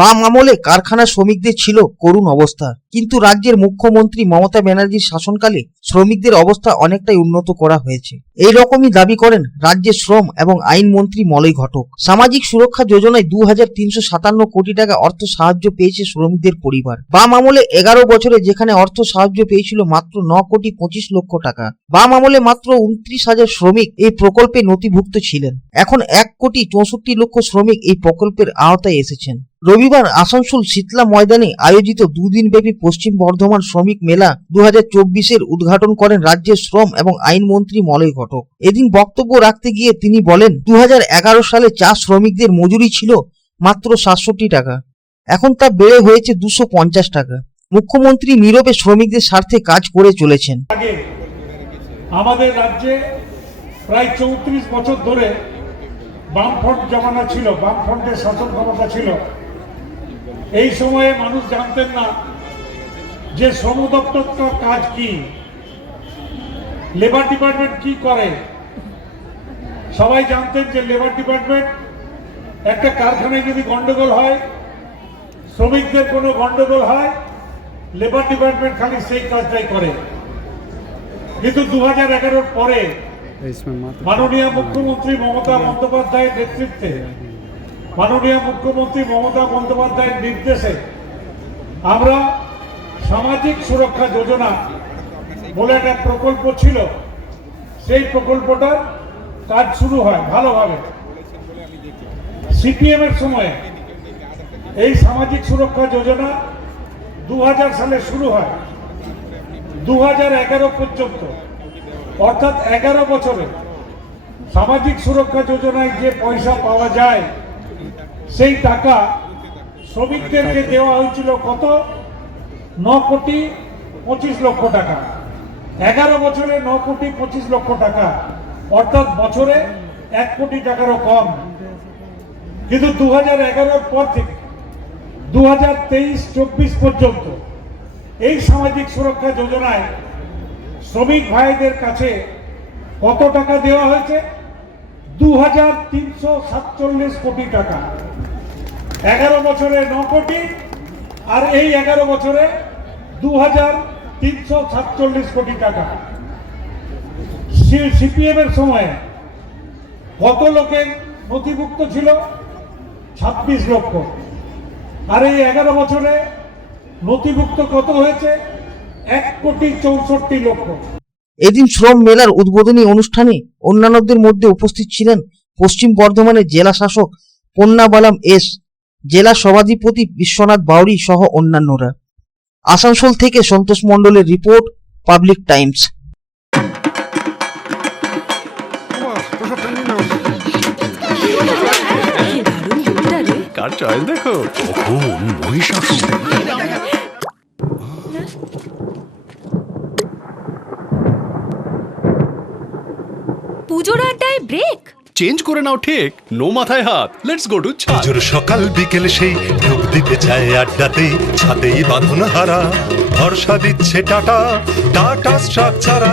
বাম আমলে কারখানা শ্রমিকদের ছিল করুণ অবস্থা। কিন্তু রাজ্যের মুখ্যমন্ত্রী মমতা ব্যানার্জির শাসনকালে শ্রমিকদের অবস্থা অনেকটাই উন্নত করা হয়েছে। এই রকমই দাবি করেন রাজ্যের শ্রম এবং আইন মন্ত্রী মলয় ঘটক। সামাজিক সুরক্ষা যোজনায় দু হাজার তিনশো সাতান্ন কোটি টাকা অর্থ সাহায্য পেয়েছে শ্রমিকদের পরিবার। বাম আমলে এগারো বছরে যেখানে অর্থ সাহায্য পেয়েছিল মাত্র ন কোটি পঁচিশ লক্ষ টাকা। বাম আমলে মাত্র উনত্রিশ হাজার শ্রমিক এই প্রকল্পে নথিভুক্ত ছিলেন। এখন এক কোটি চৌষট্টি লক্ষ শ্রমিক এই প্রকল্পের আওতায় এসেছেন। রবিবার আসানসোল শীতলা ময়দানে আয়োজিত দুদিনব্যাপী পশ্চিম বর্ধমান শ্রমিক মেলা দু হাজার উদ্ঘাটন করেন রাজ্যের শ্রম এবং আইনমন্ত্রী মলয় ঘটক। এদিন বক্তব্য রাখতে গিয়ে তিনি বলেন দু হাজার এগারো সালে চা শ্রমিকদের মজুরি ছিল মাত্র সাতষট্টি টাকা। এখন তা বেড়ে হয়েছে দুশো পঞ্চাশ টাকা। মুখ্যমন্ত্রী নীরবে শ্রমিকদের স্বার্থে কাজ করে চলেছেন। আমাদের রাজ্যে প্রায় চৌত্রিশ বছর ধরে বামফ্রন্ট জমানা ছিল, বামফ্রন্টের শাসন ক্ষমতা ছিল। এই সময়ে মানুষ জানতেন না যে শ্রম কাজ কি লেবার ডিপার্টমেন্ট কি করে। সবাই জানতেন যে লেবার ডিপার্টমেন্ট একটা কারখানায় যদি গন্ডগোল হয় শ্রমিকদের কোনো গন্ডগোল হয় লেবার ডিপার্টমেন্ট খালি সেই কাজটাই করে। কিন্তু দু হাজার পরে মাননীয় মুখ্যমন্ত্রী মমতা বন্দ্যোপাধ্যায়ের নেতৃত্বে মাননীয় মুখ্যমন্ত্রী মমতা বন্দ্যোপাধ্যায়ের নির্দেশে আমরা সামাজিক সুরক্ষা যোজনা বলে একটা প্রকল্প ছিল। সেই প্রকল্পটার কাজ শুরু হয় ভালোভাবে। সিপিএম এর সময়ে এই সামাজিক সুরক্ষা যোজনা দু হাজার সালে শুরু হয় দু হাজার এগারো পর্যন্ত। অর্থাৎ এগারো বছরে সামাজিক সুরক্ষা যোজনায় যে পয়সা পাওয়া যায় সেই টাকা শ্রমিকদেরকে দেওয়া হয়েছিল কত? ন কোটি পঁচিশ লক্ষ টাকা। এগারো বছরে ন কোটি পঁচিশ লক্ষ টাকা। অর্থাৎ বছরে এক কোটি টাকারও কম। কিন্তু দু হাজার এগারোর পর থেকে দু হাজার তেইশ, চব্বিশ পর্যন্ত এই সামাজিক সুরক্ষা যোজনায় শ্রমিক ভাইদের কাছে কত টাকা দেওয়া হয়েছে? দু হাজার তিনশো সাতচল্লিশ কোটি টাকা। এগারো বছরে ন কোটি, আর এই এগারো বছরে দু হাজার তিনশো সাতচল্লিশ কোটি টাকা। সিপিএম এর সময়ে কত লোকের নথিভুক্ত ছিল? ছাব্বিশ লক্ষ। আর এই এগারো বছরে নথিভুক্ত কত হয়েছে? এক কোটি চৌষট্টি লক্ষ। এদিন শ্রম মেলার উদ্বোধনী অনুষ্ঠানে অন্যান্যদের মধ্যে উপস্থিত ছিলেন পশ্চিম বর্ধমানের জেলা শাসক পন্নাবালাম এস জেলা সভাধিপতি বিশ্বনাথ বাউরি সহ অন্যান্যরা। আসানসোল থেকে সন্তোষ মণ্ডলের রিপোর্ট পাবলিক টাইমস। দারুণ কার চয়েস দেখো? পুজোর আড্ডায় ব্রেক? চেঞ্জ করে নাও ঠিক। নো মাথায় হাত। লেটস গো টু পুজোর সকাল বিকেল সেই ডুব দিতে চায় আড্ডাতে ছাতেই বাঁধন হারা, ভরসা দিচ্ছে টাটা টাটা স্ট্রাকচারা